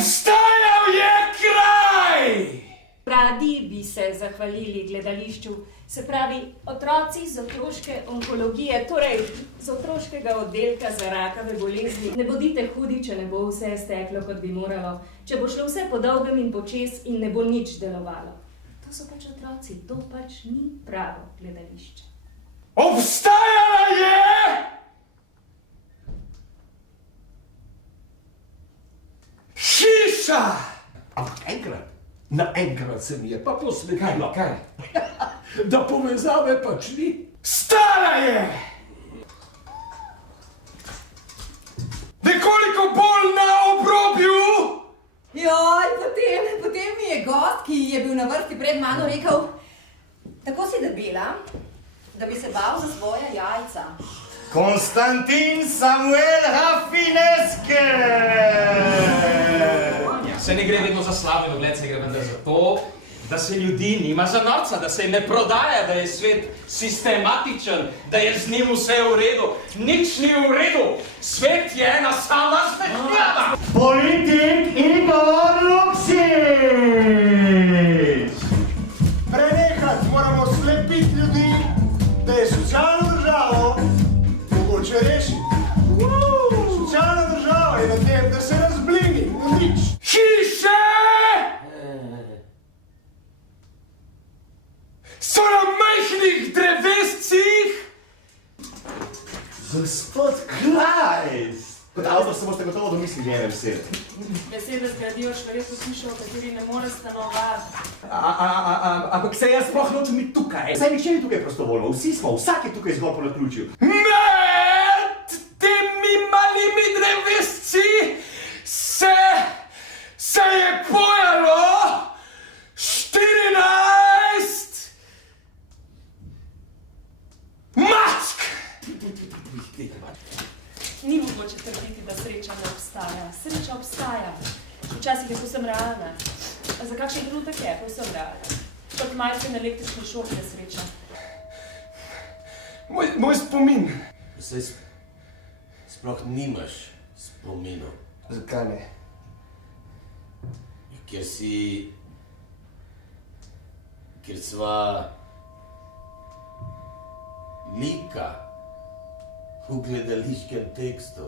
Obstajal je kraj! Radi bi se zahvalili gledališču, se pravi otroci z otroške onkologije, torej z otroškega oddelka za rakave bolezni. Ne bodite hudi, če ne bo vse steklo, kot bi moralo, če bo šlo vse po dolgem in počez in ne bo nič delovalo. To so pač otroci, to pač ni pravo gledališče. Obstajala je! Hiša! Ampak naenkrat se mi je pa posvetilo. Kaj? Da povezave pač ni. Stara je! Nekoliko bolj na obrobju! Joj, potem mi je gost, ki je bil na vrsti pred mano, rekel, tako si debela, da bi se bal za svoja jajca. Konstantin Samuel Rafineske! Se ne gre vedno za slavni ugled, se gre vendar za to, da se ljudi nima za norca, da se ne prodaja, da je svet sistematičen, da je z njim vse v redu. Nič ni v redu. Svet je ena sama zmešnjava. Politik Igor Luksič! Prenehati moramo slepiti ljudi, da je socialno državo mogoče rešiti. Socialna država je na tem, da se razblini v nič. Hiše! So na majhnih drevescih! Gospod Klajs! Kot avtor se boste gotovo domislili ene besede. Besede zgradijo človeku hišo, v kateri ne more stanovati. Ampak se jaz sploh nočem biti tukaj. Saj nihče ni tukaj prostovoljno, vsi smo, vsak je tukaj zgolj po naključju. Med temi malimi drevesci se je pojalo 14 mačk! Ni mogoče trditi, da sreča ne obstaja. Sreča obstaja. Včasih je povsem realna. A za kakšen trenutek je povsem realna. Kot malce na električni šok je sreča. Moj spomin. Saj sploh nimaš spominov. Zakaj ne? Ker sva lika v gledališkem tekstu.